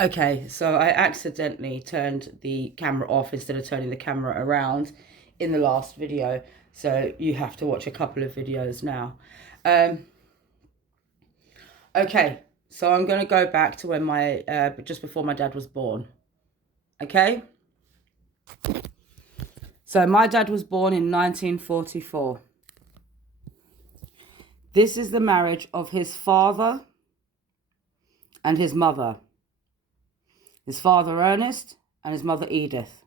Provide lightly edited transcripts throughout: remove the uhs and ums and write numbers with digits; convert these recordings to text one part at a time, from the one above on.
Okay, so I accidentally turned the camera off instead of turning the camera around in the last video. So you have to watch a couple of videos now. Okay, so I'm going to go back to when just before my dad was born. Okay? So my dad was born in 1944. This is the marriage of his father and his mother. His father, Ernest, and his mother, Edith.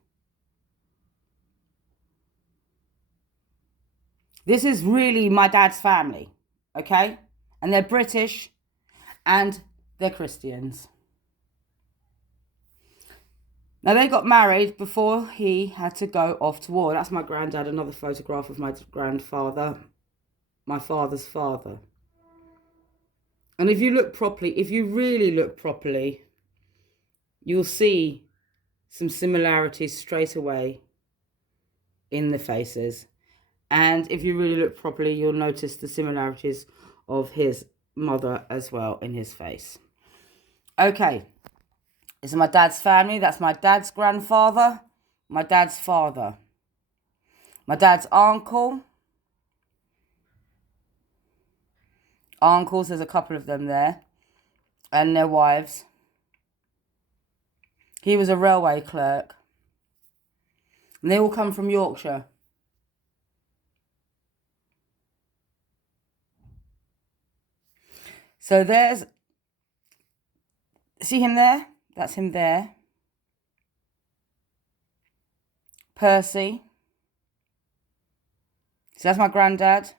This is really my dad's family, okay? And they're British and they're Christians. Now, they got married before he had to go off to war. That's my granddad, another photograph of my grandfather, my father's father. And if you look properly, if you really look properly, you'll see some similarities straight away in the faces. And if you really look properly, you'll notice the similarities of his mother as well in his face. Okay, this is my dad's family. That's my dad's grandfather, my dad's father, my dad's uncles, there's a couple of them there, and their wives. He was a railway clerk. And they all come from Yorkshire. So see him there? That's him there. Percy. So that's my granddad,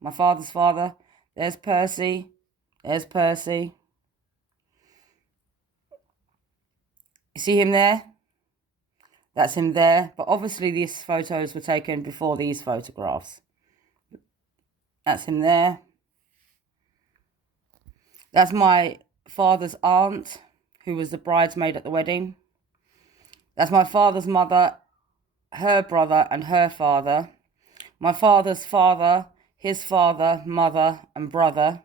my father's father. There's Percy. There's Percy. You see him there? That's him there. But obviously these photos were taken before these photographs. That's him there. That's my father's aunt, who was the bridesmaid at the wedding. That's my father's mother, her brother and her father. My father's father, his father, mother and brother.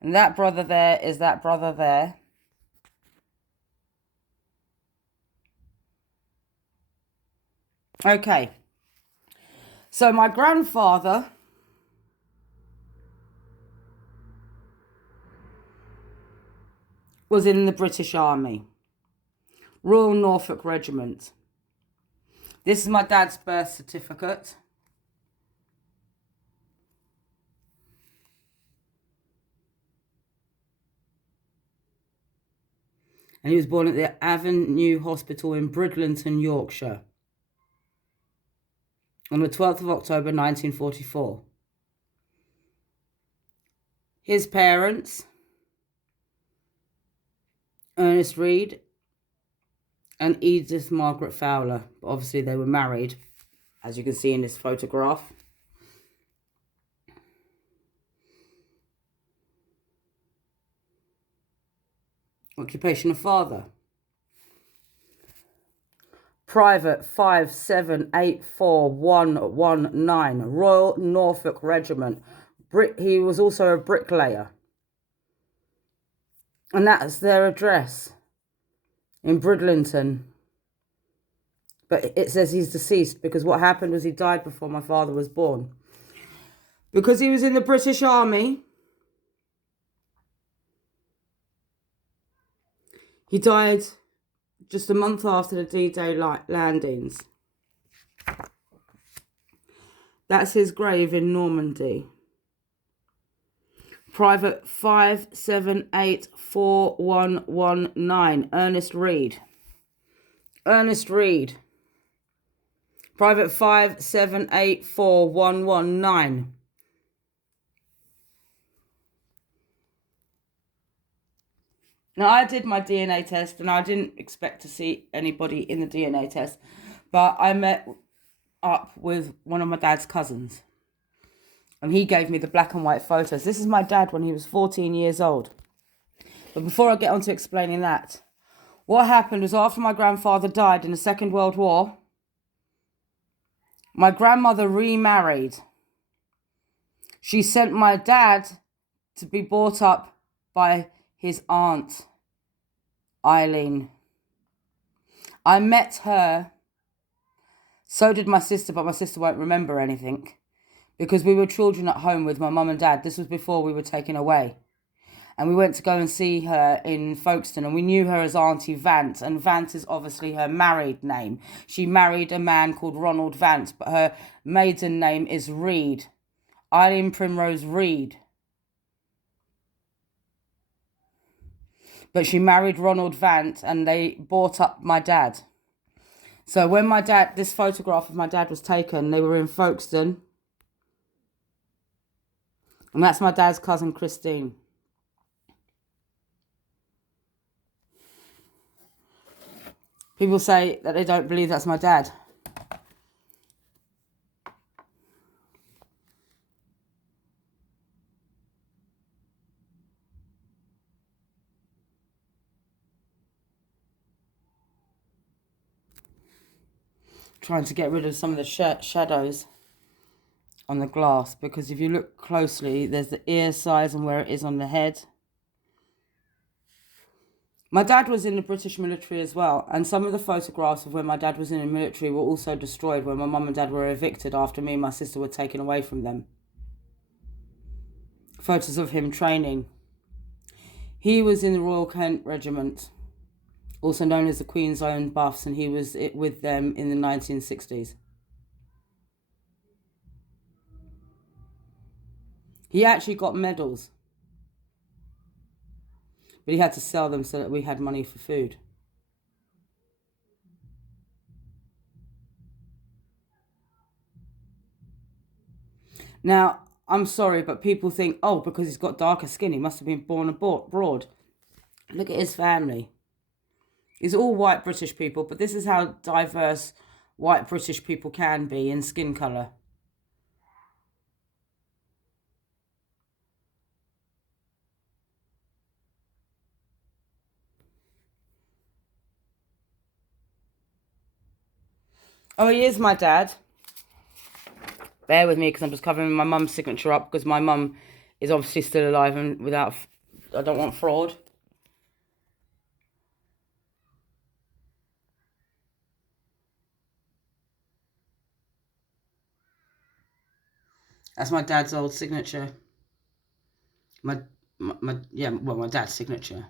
And that brother there is that brother there. Okay. So my grandfather was in the British Army, Royal Norfolk Regiment. This is my dad's birth certificate. And he was born at the Avenue Hospital in Bridlington, Yorkshire, on the 12th of October, 1944. His parents, Ernest Reed and Edith Margaret Fowler. But obviously they were married, as you can see in this photograph. Occupation of father. Private 5784119, Royal Norfolk Regiment. He was also a bricklayer. And that's their address in Bridlington. But it says he's deceased because what happened was he died before my father was born. Because he was in the British Army, he died just a month after the D-Day landings. That's his grave in Normandy. Private 5784119, Ernest Reed. Ernest Reed. Private 5784119. Now, I did my DNA test and I didn't expect to see anybody in the DNA test, but I met up with one of my dad's cousins and he gave me the black and white photos. This is my dad when he was 14 years old. But before I get on to explaining that, what happened was after my grandfather died in the Second World War, my grandmother remarried. She sent my dad to be brought up by his aunt Eileen. I met her. So did my sister, but my sister won't remember anything. Because we were children at home with my mum and dad. This was before we were taken away. And we went to go and see her in Folkestone, and we knew her as Auntie Vance, and Vance is obviously her married name. She married a man called Ronald Vance, but her maiden name is Reed. Eileen Primrose Reed. But she married Ronald Vance, and they brought up my dad. So when this photograph of my dad was taken, they were in Folkestone. And that's my dad's cousin, Christine. People say that they don't believe that's my dad. Trying to get rid of some of the shadows on the glass, because if you look closely, there's the ear size and where it is on the head. My dad was in the British military as well, and some of the photographs of when my dad was in the military were also destroyed when my mum and dad were evicted after me and my sister were taken away from them. Photos of him training. He was in the Royal Kent Regiment, also known as the Queen's Own Buffs, and he was with them in the 1960s. He actually got medals, but he had to sell them so that we had money for food. Now, I'm sorry, but people think, oh, because he's got darker skin, he must have been born abroad. Look at his family. It's all white British people, but this is how diverse white British people can be in skin colour. Oh, he is my dad. Bear with me because I'm just covering my mum's signature up because my mum is obviously still alive and I don't want fraud. That's my dad's old signature. My dad's signature.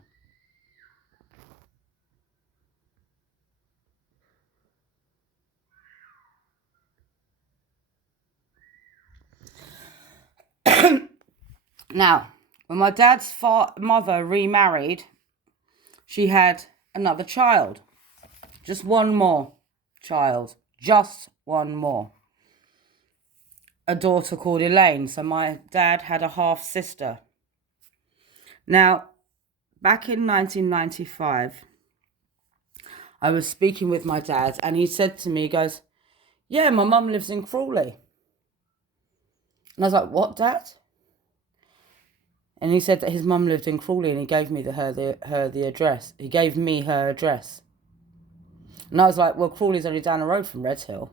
Now, when my dad's mother remarried, she had another child. Just one more child. Just one more. A daughter called Elaine. So my dad had a half sister. Now, back in 1995, I was speaking with my dad and he said to me, he goes, yeah, my mum lives in Crawley. And I was like, what, Dad? And he said that his mum lived in Crawley and he gave me the address. He gave me her address. And I was like, well, Crawley's only down the road from Redhill.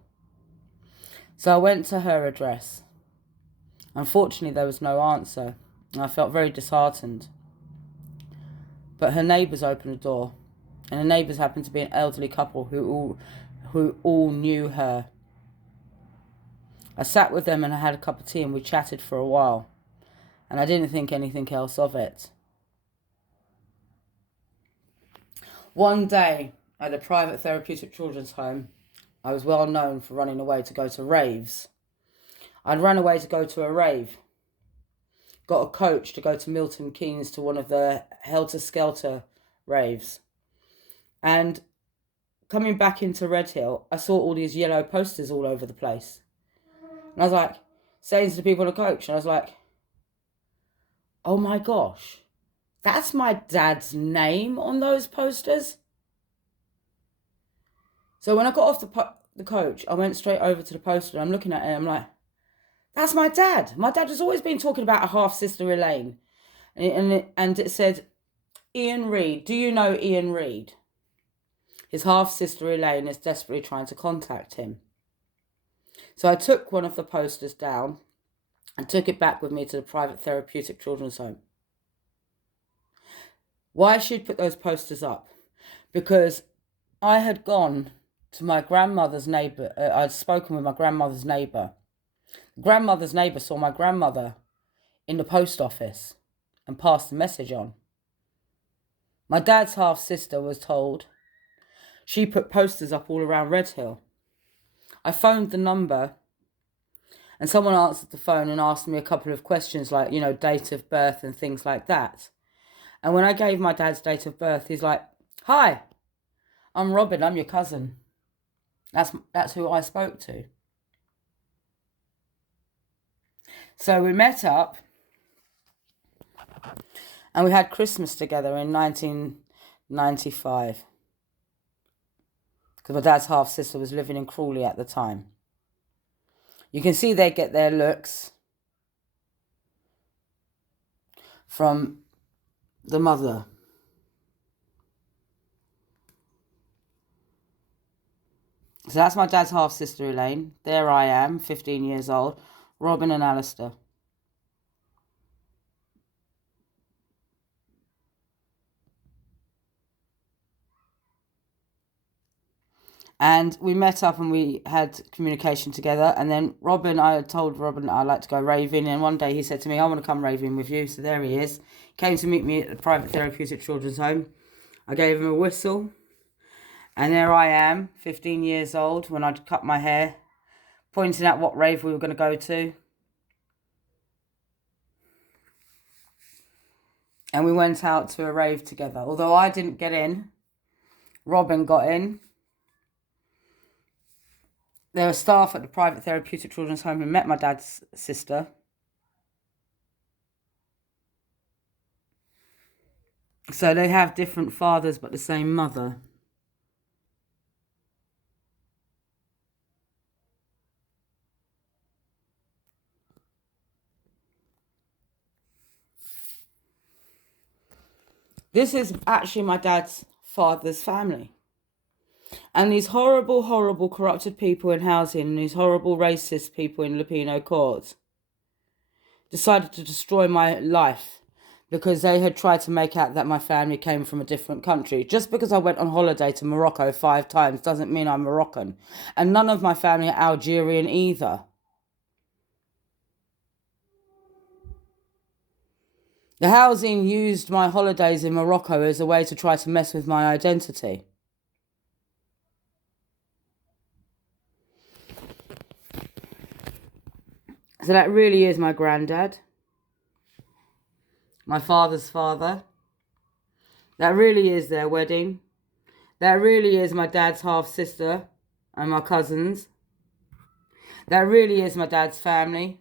So I went to her address. Unfortunately, there was no answer. And I felt very disheartened. But her neighbours opened the door. And the neighbours happened to be an elderly couple who all knew her. I sat with them and I had a cup of tea and we chatted for a while. And I didn't think anything else of it. One day, at a private therapeutic children's home, I was well known for running away to go to raves. I'd run away to go to a rave. Got a coach to go to Milton Keynes to one of the Helter Skelter raves. And coming back into Redhill, I saw all these yellow posters all over the place. And I was like, saying to the people on the coach, and I was like, oh my gosh, that's my dad's name on those posters. So when I got off the coach, I went straight over to the poster and I'm looking at it and I'm like, that's my dad. My dad has always been talking about a half-sister Elaine. And it said, Ian Reed. Do you know Ian Reed? His half-sister Elaine is desperately trying to contact him. So I took one of the posters down and took it back with me to the private therapeutic children's home. Why she'd put those posters up? because I had gone to my grandmother's neighbour. I'd spoken with my grandmother's neighbour. Grandmother's neighbour saw my grandmother in the post office and passed the message on. My dad's half-sister was told. She put posters up all around Redhill. I phoned the number and someone answered the phone and asked me a couple of questions like, date of birth and things like that. And when I gave my dad's date of birth, he's like, "Hi, I'm Robin, I'm your cousin." That's who I spoke to. So we met up and we had Christmas together in 1995. Because my dad's half-sister was living in Crawley at the time. You can see they get their looks from the mother. So that's my dad's half-sister, Elaine. There I am, 15 years old. Robin and Alistair. And we met up and we had communication together. And then I told Robin I'd like to go raving. And one day he said to me, "I want to come raving with you." So there he is. Came to meet me at the private therapeutic children's home. I gave him a whistle. And there I am, 15 years old, when I'd cut my hair, pointing out what rave we were going to go to. And we went out to a rave together. Although I didn't get in, Robin got in. There were staff at the private therapeutic children's home who met my dad's sister. So they have different fathers but the same mother. This is actually my dad's father's family. And these horrible, horrible corrupted people in housing and these horrible racist people in Lupino Court decided to destroy my life because they had tried to make out that my family came from a different country. Just because I went on holiday to Morocco 5 times doesn't mean I'm Moroccan. And none of my family are Algerian either. The housing used my holidays in Morocco as a way to try to mess with my identity. So that really is my granddad, my father's father. That really is their wedding. That really is my dad's half-sister and my cousins. That really is my dad's family.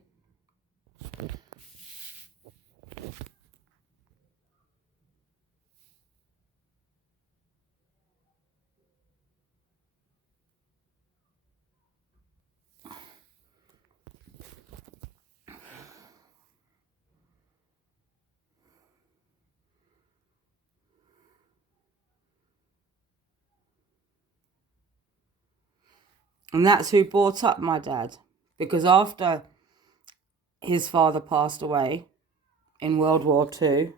And that's who brought up my dad. Because after his father passed away in World War II,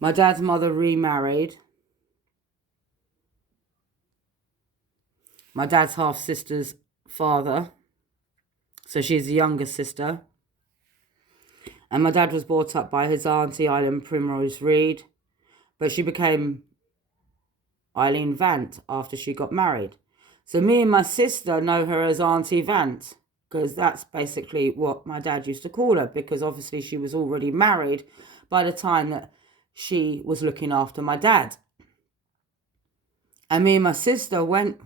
my dad's mother remarried. My dad's half-sister's father. So she's the younger sister. And my dad was brought up by his auntie, Eileen Primrose Reed. But she became Eileen Vant after she got married. So me and my sister know her as Auntie Vant, because that's basically what my dad used to call her, because obviously she was already married by the time that she was looking after my dad. And me and my sister went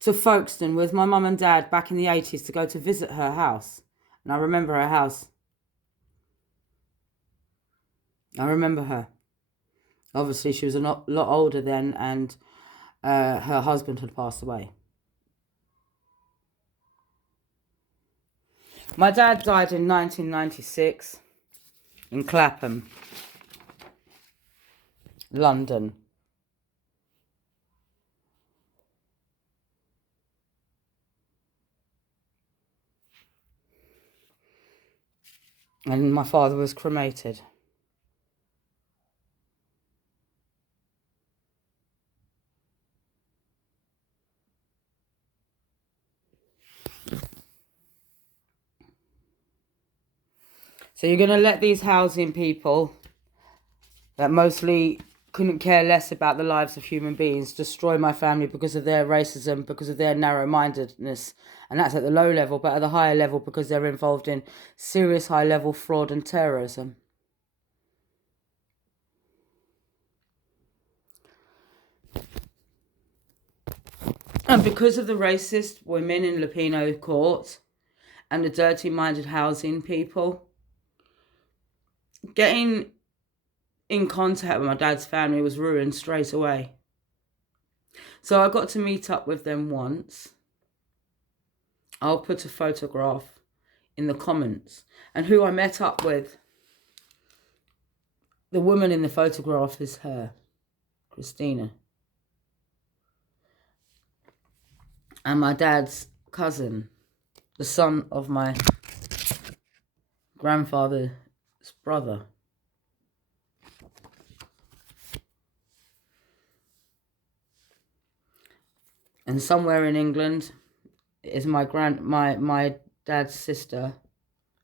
to Folkestone with my mum and dad back in the 80s to go to visit her house. And I remember her house. I remember her. Obviously, she was a lot older then, and her husband had passed away. My dad died in 1996 in Clapham, London. And my father was cremated. So you're going to let these housing people that mostly couldn't care less about the lives of human beings destroy my family because of their racism, because of their narrow-mindedness. And that's at the low level, but at the higher level because they're involved in serious high-level fraud and terrorism. And because of the racist women in Lupino court and the dirty-minded housing people, getting in contact with my dad's family was ruined straight away. So I got to meet up with them once. I'll put a photograph in the comments. And who I met up with, the woman in the photograph is her, Christina. And my dad's cousin, the son of my grandfather's brother. And somewhere in England is my dad's sister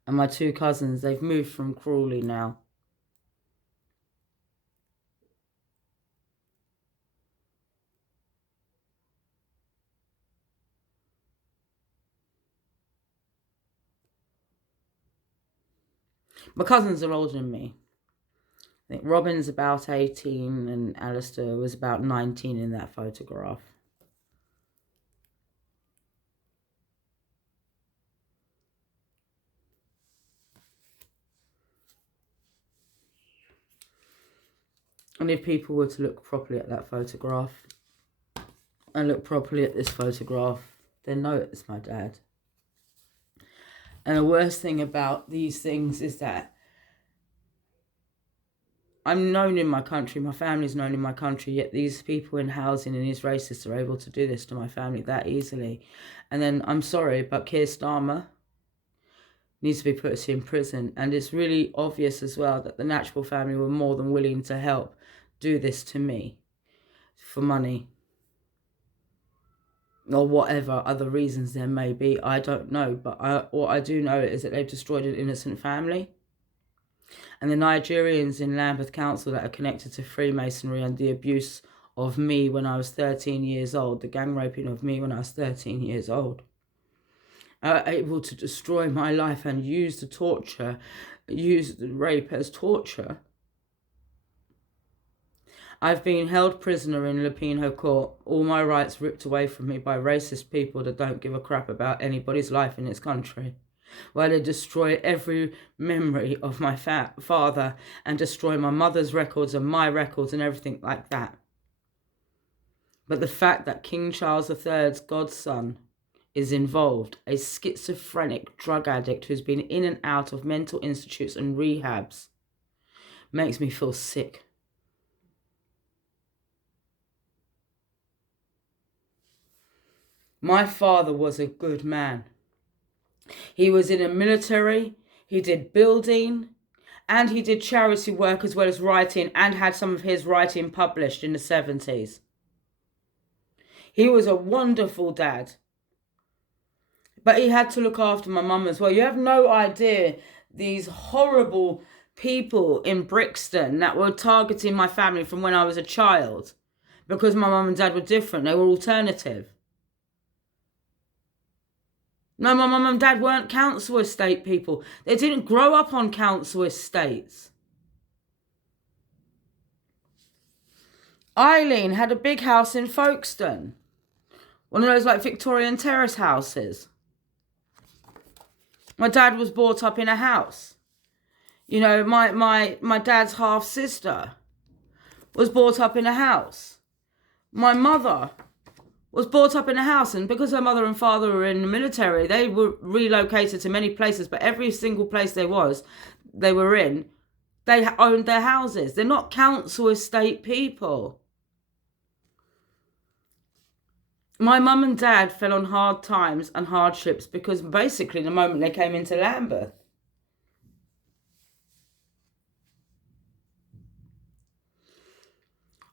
and my two cousins. They've moved from Crawley now. My cousins are older than me. I think Robin's about 18 and Alistair was about 19 in that photograph. And if people were to look properly at that photograph and look properly at this photograph, they'll know it's my dad. And the worst thing about these things is that I'm known in my country, my family's known in my country, yet these people in housing and these racists are able to do this to my family that easily. And then, I'm sorry, but Keir Starmer needs to be put in prison. And it's really obvious as well that the Natural family were more than willing to help do this to me for money. Or whatever other reasons there may be, I don't know. But what I do know is that they've destroyed an innocent family. And the Nigerians in Lambeth Council that are connected to Freemasonry and the abuse of me when I was 13 years old, the gang raping of me when I was 13 years old, are able to destroy my life and use the rape as torture. I've been held prisoner in Lupino court, all my rights ripped away from me by racist people that don't give a crap about anybody's life in this country, while they destroy every memory of my father and destroy my mother's records and my records and everything like that. But the fact that King Charles III's godson is involved, a schizophrenic drug addict who's been in and out of mental institutes and rehabs, makes me feel sick. My father was a good man. He was in the military, he did building, and he did charity work as well as writing, and had some of his writing published in the 70s. He was a wonderful dad. But he had to look after my mum as well. You have no idea these horrible people in Brixton that were targeting my family from when I was a child, because my mum and dad were different. They were alternative. No, my mum and dad weren't council estate people. They didn't grow up on council estates. Eileen had a big house in Folkestone. One of those like Victorian terrace houses. My dad was brought up in a house. You know, my dad's half-sister was brought up in a house. My mother was brought up in a house, and because her mother and father were in the military, they were relocated to many places, but every single place they were in, they owned their houses. They're not council estate people. My mum and dad fell on hard times and hardships because basically the moment they came into Lambeth.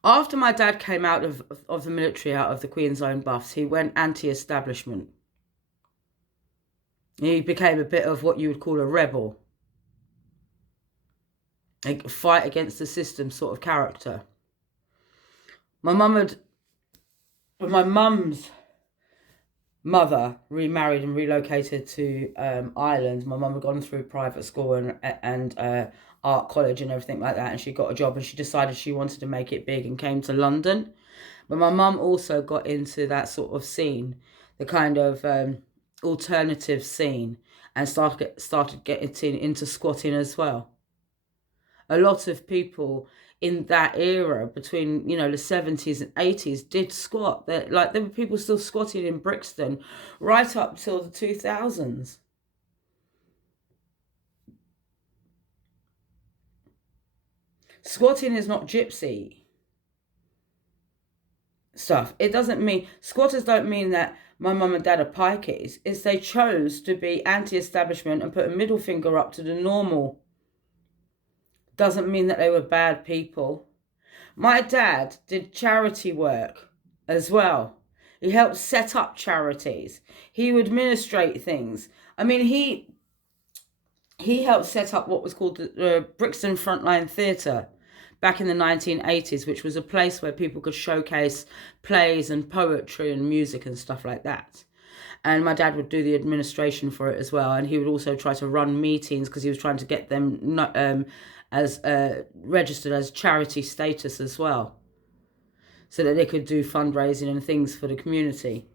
After my dad came out of the military, out of the Queen's Own Buffs, he went like fight against the system sort of character. When my mum's mother remarried and relocated to Ireland, my mum had gone through private school and art college and everything like that, and she got a job and she decided she wanted to make it big and came to London. But my mum also got into that sort of scene, the kind of alternative scene, and started getting into squatting as well. A lot of people in that era between, the 70s and 80s did squat. There were people still squatting in Brixton right up till the 2000s. Squatting is not gypsy stuff. It doesn't mean, squatters don't mean that my mum and dad are pikeys. It's they chose to be anti-establishment and put a middle finger up to the normal. Doesn't mean that they were bad people. My dad did charity work as well. He helped set up charities. He would administrate things. I mean, he helped set up what was called the Brixton Frontline Theatre back in the 1980s, which was a place where people could showcase plays and poetry and music and stuff like that. And my dad would do the administration for it as well. And he would also try to run meetings because he was trying to get them as registered as charity status as well, so that they could do fundraising and things for the community.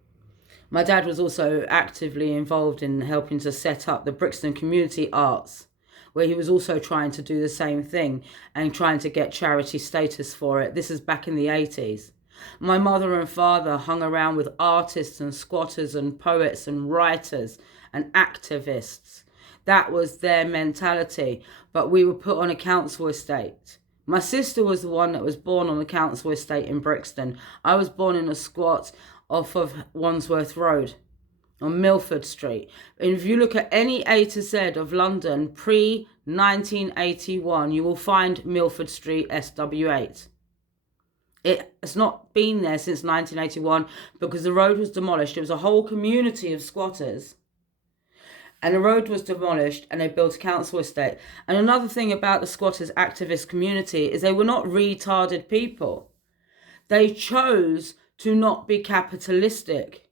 My dad was also actively involved in helping to set up the Brixton Community Arts, where he was also trying to do the same thing and trying to get charity status for it. This is back in the 80s. My mother and father hung around with artists and squatters and poets and writers and activists. That was their mentality. But we were put on a council estate. My sister was the one that was born on the council estate in Brixton. I was born in a squat off of Wandsworth Road on Milford Street. And if you look at any A to Z of London pre-1981, you will find Milford Street SW8. It's not been there since 1981 because the road was demolished. It was a whole community of squatters. And the road was demolished and they built a council estate. And another thing about the squatters activist community is they were not retarded people. They chose to not be capitalistic.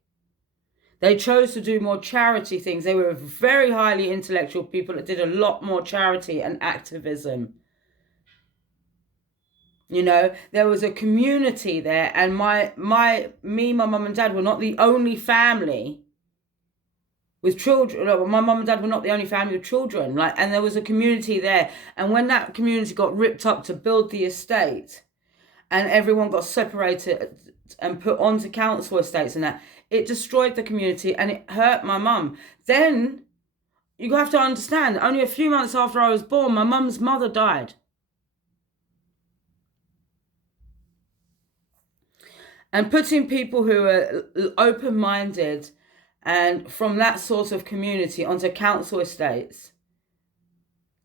They chose to do more charity things. They were very highly intellectual people that did a lot more charity and activism. There was a community there, and my mum and dad were not the only family with children. My mum and dad were not the only family with children. And there was a community there. And when that community got ripped up to build the estate, and everyone got separated and put onto council estates and that, it destroyed the community and it hurt my mum. Then you have to understand, only a few months after I was born, my mum's mother died. And putting people who are open-minded and from that sort of community onto council estates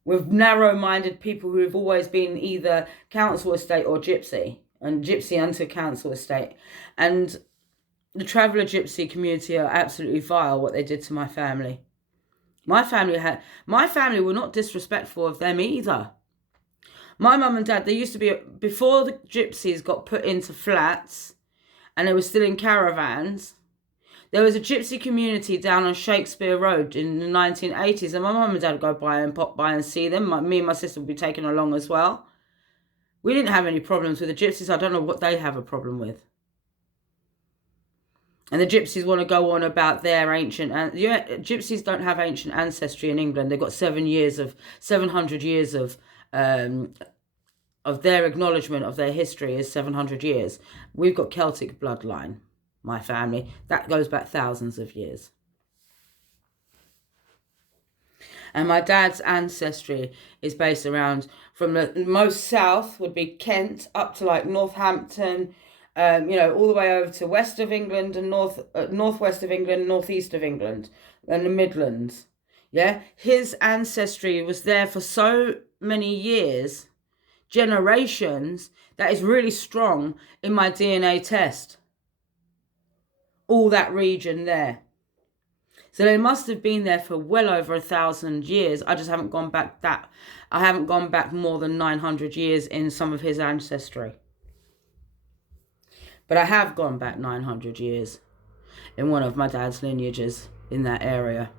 with narrow-minded people who have always been either council estate or gypsy, and gypsy onto council estate. And the traveller gypsy community are absolutely vile, what they did to my family. My family were not disrespectful of them either. My mum and dad, they used to be, before the gypsies got put into flats and they were still in caravans, there was a gypsy community down on Shakespeare Road in the 1980s, and my mum and dad would go by and pop by and see them. Me and my sister would be taken along as well. We didn't have any problems with the gypsies. I don't know what they have a problem with. And the gypsies want to go on about their ancient... gypsies don't have ancient ancestry in England. They've got 700 years of their acknowledgement of their history is 700 years. We've got Celtic bloodline, my family. That goes back thousands of years. And my dad's ancestry is based around, from the most south would be Kent up to like Northampton, all the way over to west of England and northwest of England, northeast of England, and the Midlands. Yeah, his ancestry was there for so many years, generations, that is really strong in my DNA test. All that region there. So they must have been there for well over 1,000 years. I just haven't gone back I haven't gone back more than 900 years in some of his ancestry. But I have gone back 900 years in one of my dad's lineages in that area.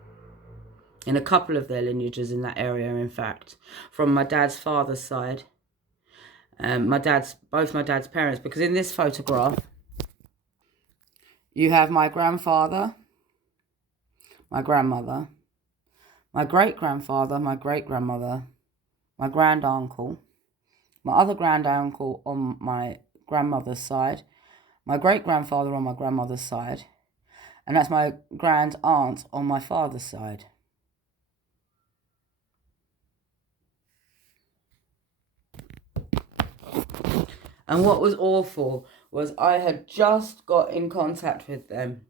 In a couple of their lineages in that area, in fact. From my dad's father's side. Both my dad's parents. Because in this photograph, you have my grandfather, my grandmother, my great-grandfather, my great-grandmother, my grand-uncle, my other grand-uncle on my grandmother's side, my great-grandfather on my grandmother's side, and that's my grand-aunt on my father's side. And what was awful was I had just got in contact with them.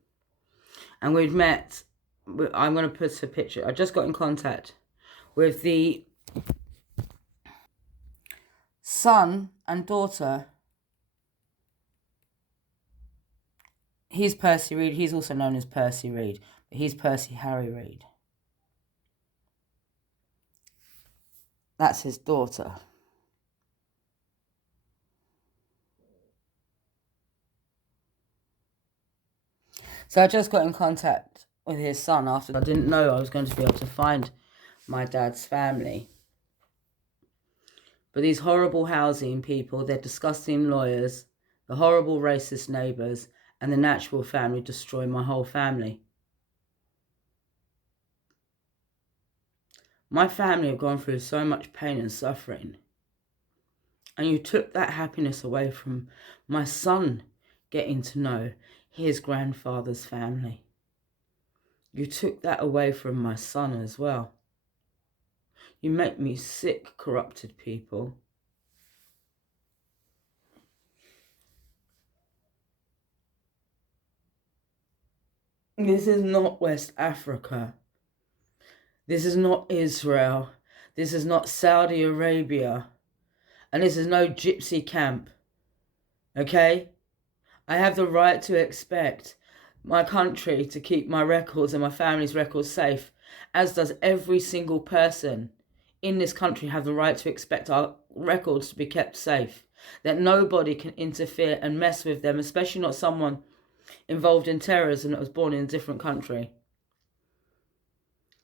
And we'd met, I'm going to put a picture, I just got in contact with the son and daughter. He's Percy Reed, he's also known as Percy Reed, but he's Percy Harry Reed. That's his daughter. So I just got in contact with his son after I didn't know I was going to be able to find my dad's family. But these horrible housing people, their disgusting lawyers, the horrible racist neighbours, and the natural family destroy my whole family. My family have gone through so much pain and suffering. And you took that happiness away from my son getting to know his grandfather's family. You took that away from my son as well. You make me sick, corrupted people. This is not West Africa. This is not Israel. This is not Saudi Arabia. And this is no gypsy camp. Okay? I have the right to expect my country to keep my records and my family's records safe, as does every single person in this country have the right to expect our records to be kept safe, that nobody can interfere and mess with them, especially not someone involved in terrorism that was born in a different country.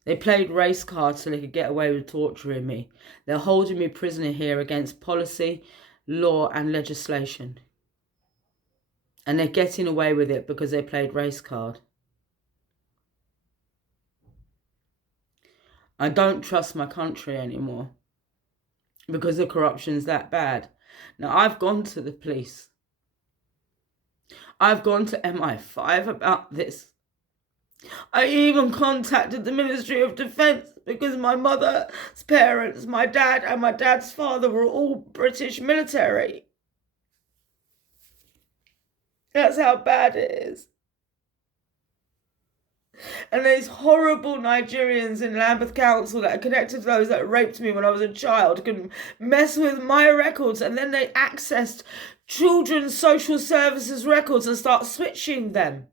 They played race cards so they could get away with torturing me. They're holding me prisoner here against policy, law and legislation. And they're getting away with it because they played race card. I don't trust my country anymore because the corruption's that bad. Now, I've gone to the police. I've gone to MI5 about this. I even contacted the Ministry of Defence because my mother's parents, my dad and my dad's father were all British military. That's how bad it is. And these horrible Nigerians in Lambeth Council that are connected to those that raped me when I was a child can mess with my records, and then they accessed children's social services records and start switching them.